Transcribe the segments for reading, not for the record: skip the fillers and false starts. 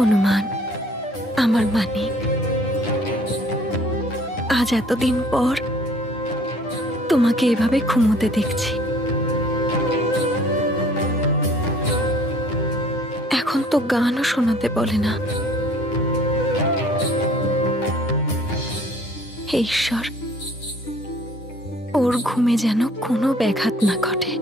হনুমান, আমার মানিক, আজ এতদিন পর তোমাকে এভাবে ঘুমোতে দেখছি। এখন তো গানও শোনাতে বলে না। হে ঈশ্বর, ওর ঘুমে যেন কোনো ব্যাঘাত না ঘটে।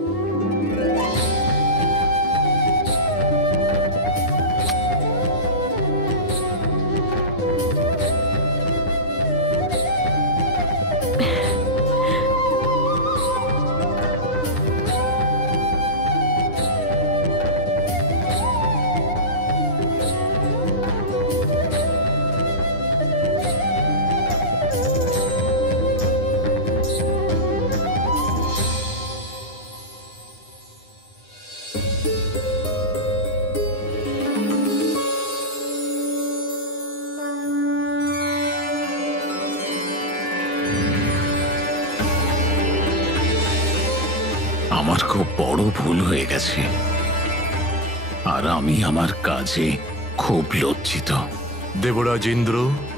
আমার খুব বড় ভুল হয়ে গেছে, আর আমি আমার কাজে খুব লজ্জিত। দেবরাজ ইন্দ্র,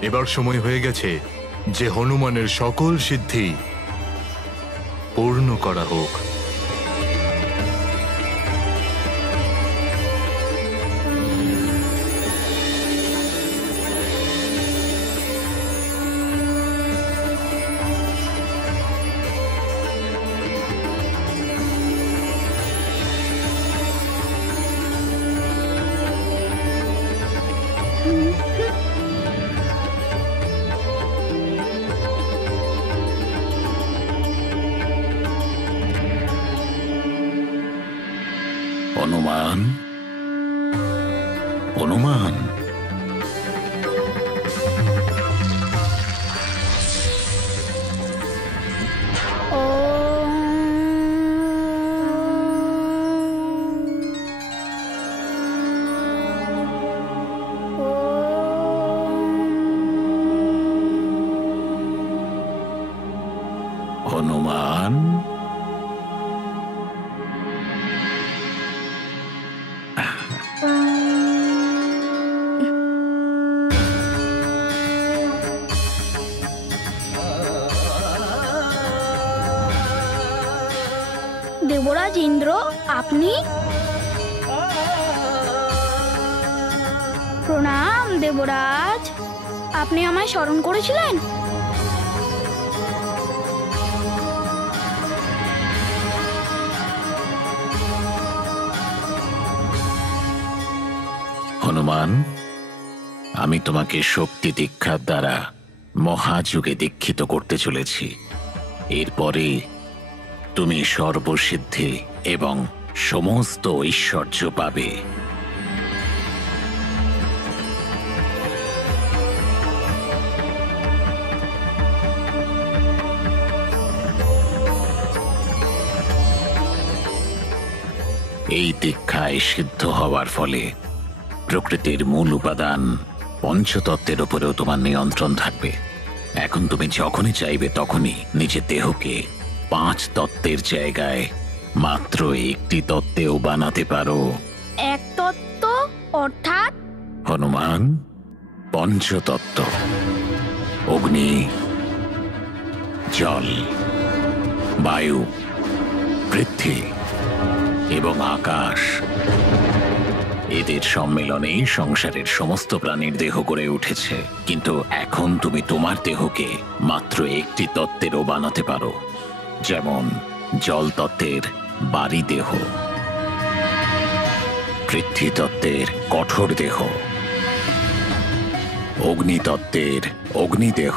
এবার সময় হয়ে গেছে যে হনুমানের সকল সিদ্ধি পূর্ণ করা হোক। হনুমান, হনুমান, হনুমান, দেবরাজ ইন্দ্র, আপনি? প্রণাম দেবরাজ, আপনি আমায় স্মরণ করেছিলেন? হনুমান, আমি তোমাকে শক্তি দীক্ষার দ্বারা মহাযুগে দীক্ষিত করতে চলেছি। এরপরে তুমি সর্বসিদ্ধি এবং সমস্ত ঐশ্বর্য পাবে। এই দীক্ষায় সিদ্ধ হওয়ার ফলে প্রকৃতির মূল উপাদান পঞ্চতত্ত্বের উপরেও তোমার নিয়ন্ত্রণ থাকবে। এখন তুমি যখনই চাইবে তখনই নিজের দেহকে 5 তত্ত্বের জায়গায় মাত্র একটি তত্ত্বেও বানাতে পারো। এক তত্ত্ব অর্থাৎ? হনুমান, পঞ্চতত্ত্ব, অগ্নি, জল, বায়ু, পৃথ্বী এবং আকাশ, এদের সম্মেলনেই সংসারের সমস্ত প্রাণীর দেহ গড়ে উঠেছে। কিন্তু এখন তুমি তোমার দেহকে মাত্র একটি তত্ত্বেরও বানাতে পারো, যেমন জল তত্ত্বের বাড়ি দেহ, পৃথ্বী তত্ত্বের কঠোর দেহ, অগ্নি তত্ত্বের অগ্নিদেহ,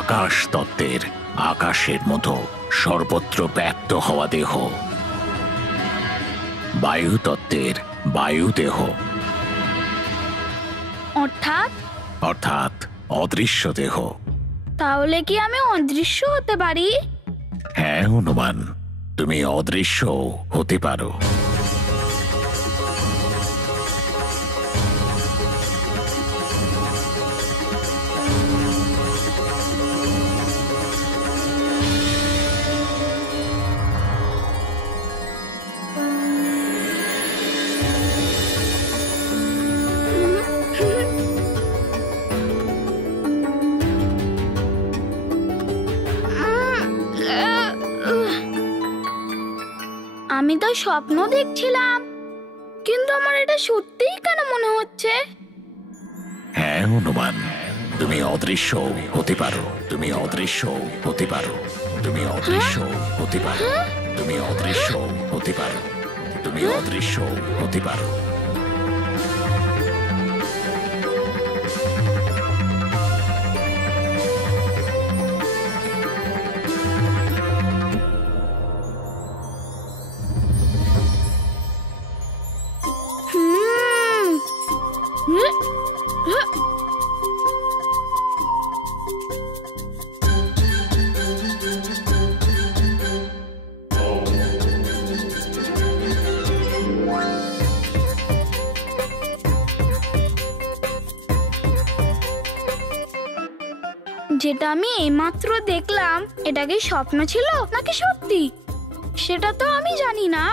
আকাশ তত্ত্বের আকাশের মতো সর্বত্র ব্যাপ্ত হওয়া দেহ, বায়ু তত্ত্বের বায়ু দেহ, অর্থাৎ অদৃশ্য দেহ। তাহলে কি আমি অদৃশ্য হতে পারি? হ্যাঁ হনুমান, তুমি অদৃশ্য হতে পারো। তো স্বপ্ন দেখছিলাম, কিন্তু আমার এটা সত্যিই কেন মনে হচ্ছে? হ্যাঁ হনুমান, তুমি অদৃশ্য হতে পারো, তুমি অদৃশ্য হতে পারো, তুমি অদৃশ্য হতে পারো, তুমি অদৃশ্য হতে পারো, তুমি অদৃশ্য হতে পারো। হুম। হুম। হুম। যেটা আমি এইমাত্র দেখলাম, এটা কি স্বপ্ন ছিল নাকি সত্যি, সেটা তো আমি জানি না।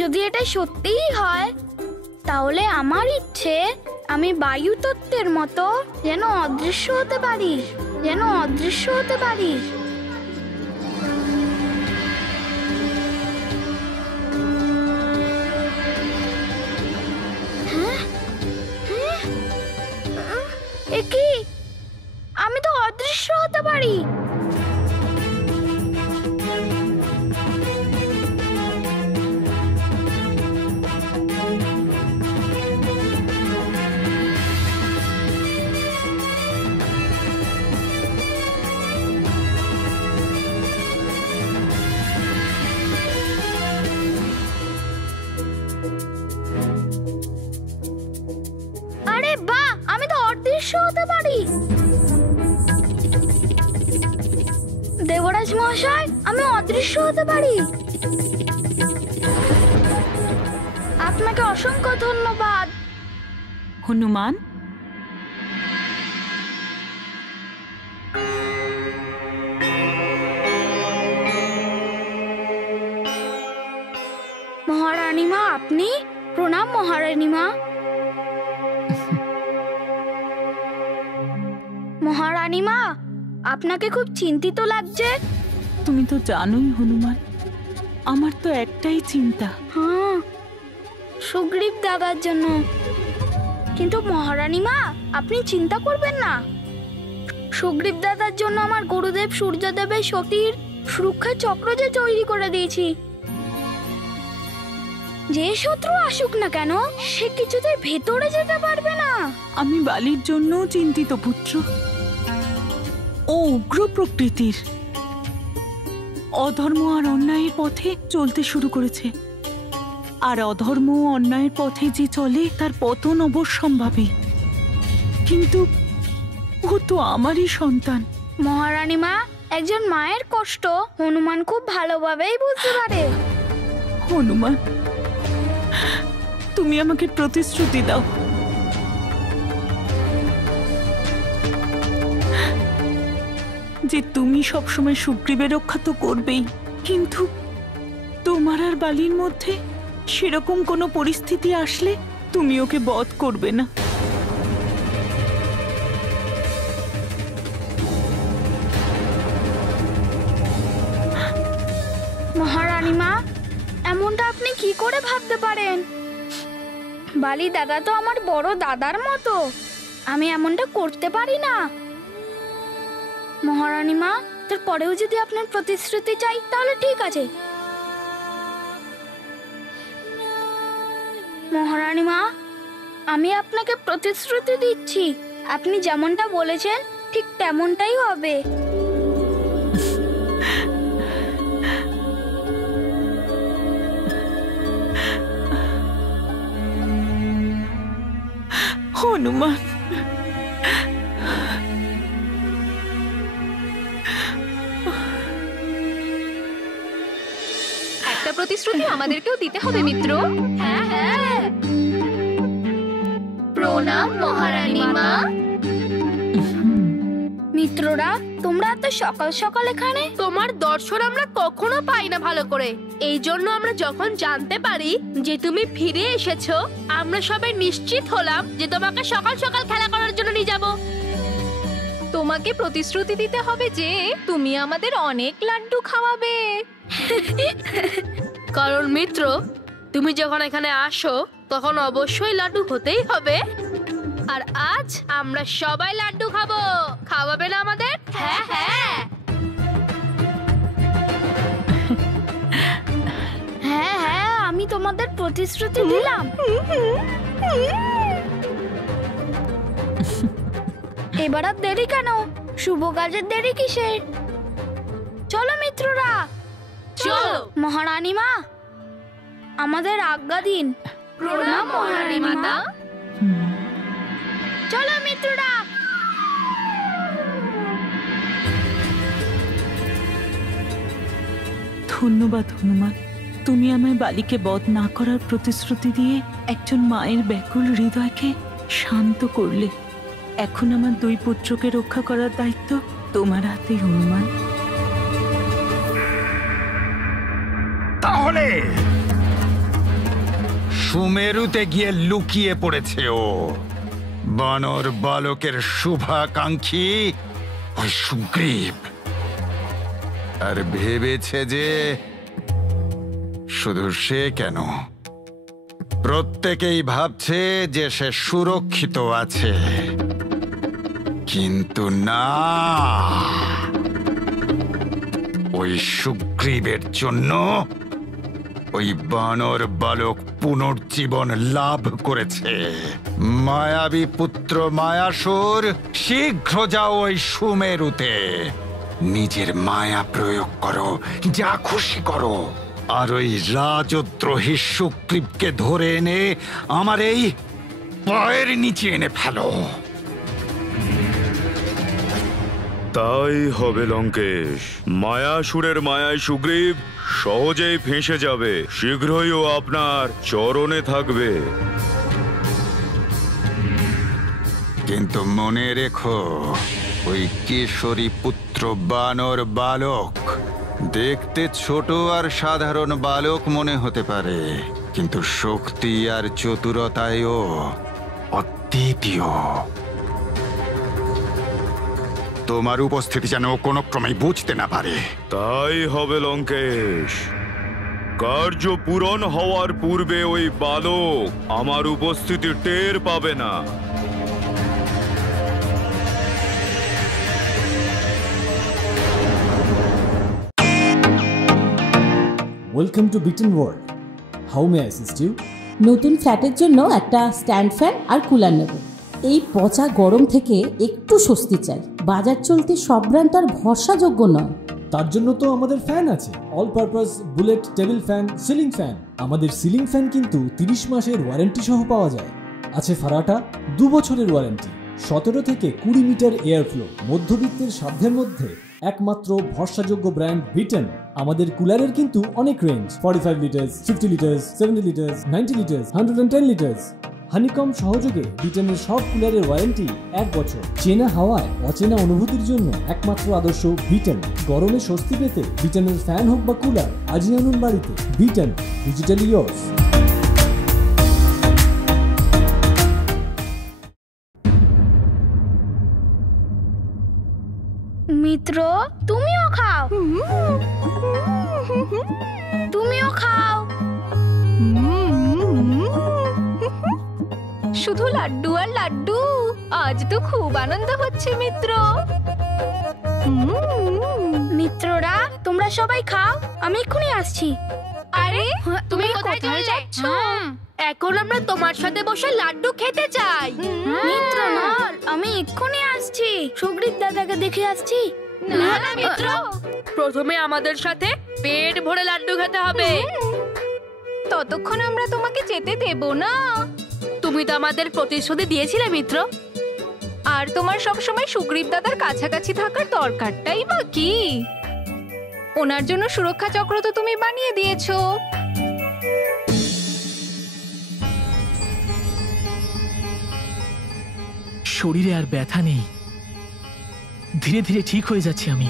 যদি এটা সত্যিই হয়, তাহলে আমার ইচ্ছে আমি বায়ু তত্ত্বের মতো যেন অদৃশ্য হতে পারি, যেন অদৃশ্য হতে পারি। হ্যাঁ? হ্যাঁ? এ কি? আমি তো অদৃশ্য হতে পারি। আরে বাহ, আমি তো অদৃশ্য হতে পারি। দেবরাজ মহাশয়, আমি অদৃশ্য হতে পারি। আপনাকে অসংখ্য ধন্যবাদ। হনুমান, মহারানী মা, আপনি? প্রণাম মহারানী মা। মহারানী মা, আপনাকে খুব চিন্তিত লাগছে। তুমি তো জানোই হনুমান, আমার তো একটাই চিন্তা। হ্যাঁ, সুগ্রীব দাদার জন্য। কিন্তু মহারানী মা, আপনি চিন্তা করবেন না। সুগ্রীব দাদার জন্য আমার গুরুদেব সূর্যদেবের সতীর সুরক্ষা চক্র যে তৈরি করে দিয়েছি। যে শত্রু আসুক না কেন, সে কিছুতে ভেতরে যেতে পারবে না। আমি বালির জন্য চিন্তিত পুত্র। ও উগ্র প্রকৃতির, অধর্ম আর অন্যায়ের পথে চলতে শুরু করেছে। আর অধর্ম ও অন্যায়ের পথে যে চলে, তার পতন অবশ্যম্ভাবী। কিন্তু ও তো আমারই সন্তান। মহারানী মা, একজন মায়ের কষ্ট হনুমান খুব ভালোভাবেই বুঝতে পারে। হনুমান, তুমি আমাকে প্রতিশ্রুতি দাও, যে তুমি সবসময় সুগ্রীবের রক্ষা তো করবেই, কিন্তু তোমার আর বালির মধ্যে সেরকম কোনো পরিস্থিতি আসলে তুমি ওকে বধ করবে না। মহারানী মা, এমনটা আপনি কি করে ভাবতে পারেন? বালি দাদা তো আমার বড় দাদার মতো। আমি এমনটা করতে পারি না। মহারানী মা, তারপরেও যদি আপনার প্রতিশ্রুতি চাই, তাহলে ঠিক আছে। মহারানী মা, আমি আপনাকে প্রতিশ্রুতি দিচ্ছি, আপনি যেমনটা বলেছেন ঠিক তেমনটাই হবে। হনুমান, একটা প্রতিশ্রুতি আমাদেরকেও দিতে হবে মিত্র। হ্যাঁ হ্যাঁ, প্রণাম মহারানী মা। মিত্ররা, তোমরা তো সকাল সকাল এখানে। তোমার দর্শন আমরা কখনো পাই না ভালো করে। এই জন্য আমরা যখন জানতে পারি যে তুমি ফিরে এসেছো, আমরা সবাই নিশ্চিত হলাম যে তোমাকে সকাল সকাল খেলা করার জন্য নিয়ে যাব। তোমাকে প্রতিশ্রুতি দিতে হবে যে তুমি আমাদের অনেক লাড্ডু খাওয়াবে। কারণ মিত্র, তুমি যখন এখানে আসো তখন অবশ্যই লাড্ডু হতেই হবে। আর আজ আমরা সবাই লাড্ডু খাবো। খাওয়াবে না আমাদের? হ্যাঁ হ্যাঁ হ্যাঁ হ্যাঁ, আমি তোমাদের প্রতিশ্রুতি দিলাম। এবার আর দেরি কেন? শুভ কাজের দেরি কিসের? চলো মিত্ররা, চলো। মহারানী মা, আমাদের আজ্ঞা দিন। প্রণাম মহারানী মাতা। চলো মিত্ররা। ধন্যবাদ হনুমান, তুমি আমায় বালিকে বধ না করার প্রতিশ্রুতি দিয়ে একজন মায়ের ব্যাকুল হৃদয়কে শান্ত করলে। এখন আমার দুই পুত্রকে রক্ষা করার দায়িত্ব তোমার হাতে হনুমান। তাহলে সুমেরুতে গিয়ে লুকিয়ে পড়েছে ও, বানর বালকের শুভাকাঙ্ক্ষী ওই সুগ্রীব। আর ভেবেছে যে শুধু সে কেন, প্রত্যেকেই ভাবছে যে সে সুরক্ষিত আছে, কিন্তু না, ওই সুগ্রীবের জন্য ওই বানর বালক পুনর্জীবন লাভ করেছে। মায়াবী পুত্র মায়াসুর, শীঘ্র যাও ওই সুমেরুতে, নিজের মায়া প্রয়োগ করো, যা খুশি করো, আর ওই রাজদ্রোহী সুগ্রীবকে ধরে এনে আমার এই পায়ের নিচে এনে ফেলো। তাই হবে লঙ্কেশ। মায়াসুরের মায়ায় সুগ্রীব সহজেই ফেঁসে যাবে, শীঘ্রই ও আপনার চরণে থাকবে। কিন্তু মনে রেখো, ওই কেশরী পুত্র বানর বালক দেখতে ছোট আর সাধারণ বালক মনে হতে পারে, কিন্তু শক্তি আর চতুরতায়ও অদ্বিতীয়। তোমার উপস্থিতি যেন কোনো ক্রমেই বুঝতে না পারে। তাই হবে লঙ্কেশ। কার্য পূরণ হওয়ার পূর্বে ওই বালক আমার উপস্থিতি টের পাবে না। Welcome to Bitten World. How may I assist you? নতুন ফ্ল্যাটের জন্য একটা স্ট্যান্ড ফ্যান আর কুলার নেব। এই পচা গরম থেকে একটু স্বস্তি চাই। বাজার চলতে সব ব্র্যান্ড আর ভরসাযোগ্য নয়। তার জন্য তো আমাদের ফ্যান আছে, all purpose bullet table fan, ceiling fan. আমাদের সিলিং ফ্যান কিন্তু 30 মাসের ওয়ারেন্টি সহ পাওয়া যায়। আছে ফারাটা 2 বছরের ওয়ারেন্টি, 17 থেকে 20 মিটার এয়ার ফ্লো, মধ্যবিত্তের সাধ্যের মধ্যে একমাত্র ভরসাযোগ্য ব্র্যান্ড বিটেন। আমাদের কুলারের কিন্তু অনেক range, 45 litres, 50 litres, 70 litres, 90 litres, 110 litres. Honeycomb সহযোগে বিটেনের সব কুলারের ওয়ারেন্টি 1 বছর। চেনা হাওয়ায় অচেনা অনুভূতির জন্য একমাত্র আদর্শ বিটেন। গরমে স্বস্তি পেতে বিটেনের ফ্যান হোক বা কুলার, আজই আনুন বাড়িতে। Beaten, digitally yours. মিত্র, তুমিও খাও, তুমিও খাও। শুধু লাড্ডু আর লাড্ডু, আজ তো খুব আনন্দ হচ্ছে মিত্র। মিত্ররা, তোমরা সবাই খাও, আমি এক্ষুনি আসছি। আরে তুমি কোথায় যাচ্ছ? এখন আমরা তোমার সাথে বসে লাড্ডু খেতে চাই। মিত্র নল, আমি এক্ষুনি আসছি, সুগ্রীব দাদাকে দেখে আসছি। না না মিত্র, প্রথমে আমাদের সাথে পেট ভরে লাড্ডু খেতে হবে, ততক্ষণ আমরা তোমাকে যেতে দেব না। তুমি তো আমাদের প্রতিশ্রুতি দিয়েছিলে মিত্র, আর তোমার সবসময় সুগ্রীব দাদার কাছাকাছি থাকার দরকারটাই বা কি? ওনার জন্য সুরক্ষা চক্র তো তুমি বানিয়ে দিয়েছো। শরীরে আর ব্যথা নেই, ধীরে ধীরে ঠিক হয়ে যাচ্ছি আমি।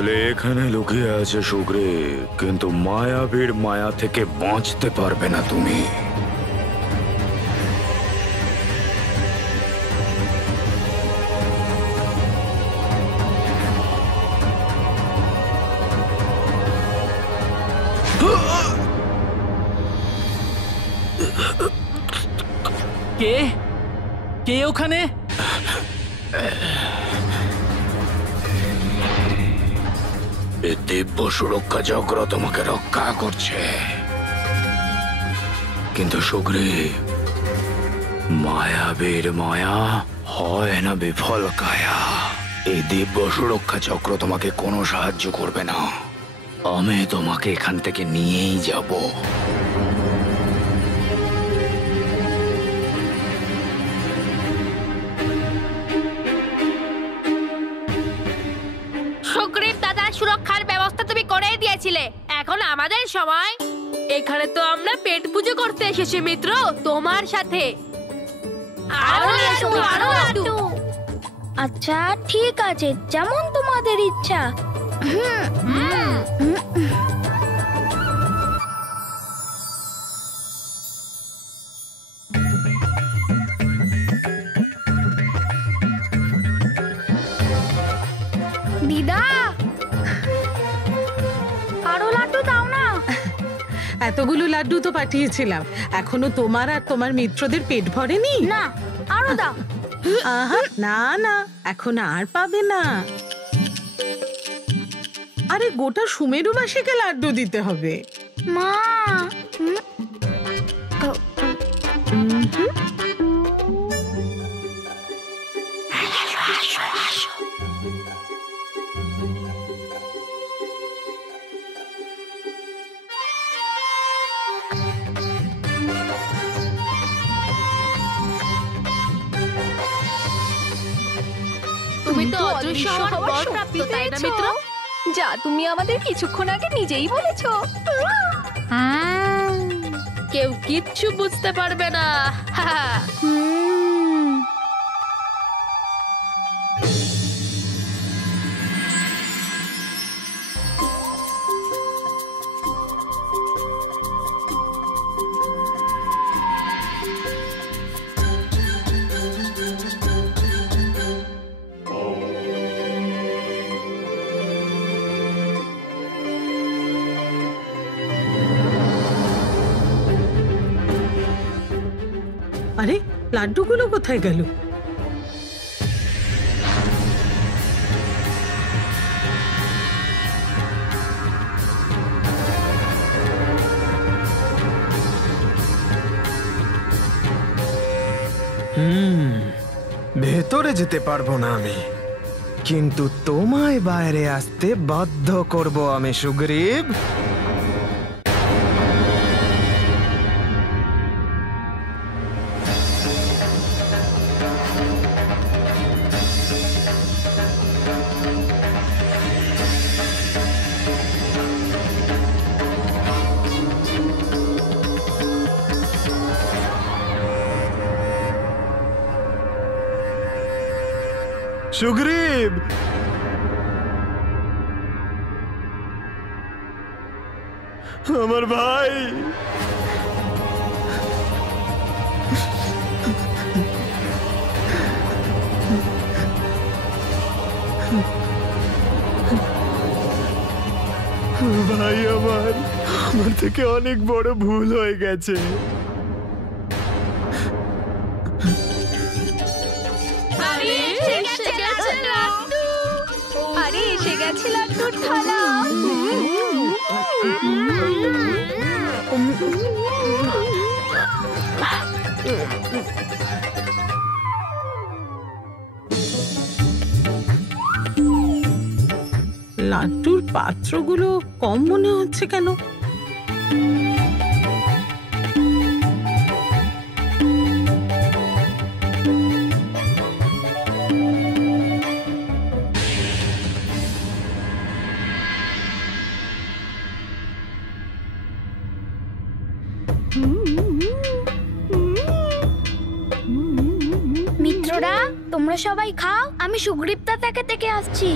তাহলে এখানে লুকিয়ে আছে সুগ্রীব, কিন্তু মায়াবীর মায়া থেকে বাঁচতে পারবে না তুমি। কে কে ওখানে? দিব্য সুরক্ষা চক্র তোমাকে রক্ষা করছে, কিন্তু সুগ্রীব, মায়াবীর মায়া হয় না বিফল কায়া। এই দিব্য সুরক্ষা চক্র তোমাকে কোনো সাহায্য করবে না। আমি তোমাকে এখান থেকে নিয়েই যাব। সুগ্রীব দাদার সুরক্ষার ব্যবস্থা তুমি করেই দিয়েছিলে, এখন আমাদের সময়। এখানে তো আমরা পেট পুজো করতে এসেছি মিত্র, তোমার সাথে। আরো লাড্ডু, আরো লাড্ডু। আচ্ছা ঠিক আছে, যেমন তোমাদের ইচ্ছা। দিদা, আরো লাড্ডু দাও না। এতগুলো লাড্ডু তো পাঠিয়েছিলাম, এখনো তোমার আর তোমার মিত্রদের পেট ভরেনি? না, আরো দাও। আহা, না না, এখন আর পাবে না। আরে গোটা সুমেরু মাসিকে লাড্ডু দিতে হবে। মা, তুমি তো অদৃশ্য হওয়ার বর প্রাপ্ত, তাই না মিত্র? যা তুমি আমাদের কিছুক্ষণ আগে নিজেই বলেছো। কেউ কিচ্ছু বুঝতে পারবে না। আরে লাড্ডুগুলো কোথায় গেল? ভেতরে যেতে পারবো না আমি, কিন্তু তোমায় বাইরে আসতে বাধ্য করব আমি সুগ্রীব। সুগ্রীব, আমার ভাই, ভাই আমার থেকে অনেক বড় ভুল হয়ে গেছে। আরে এসে গেছে লাড্ডুর থালা। লাড্ডুর পাত্রগুলো কম মনে হচ্ছে কেন? মিত্ররা তোমরা সবাই খাও, আমি সুগ্রীব দাদাকে থেকে আসছি।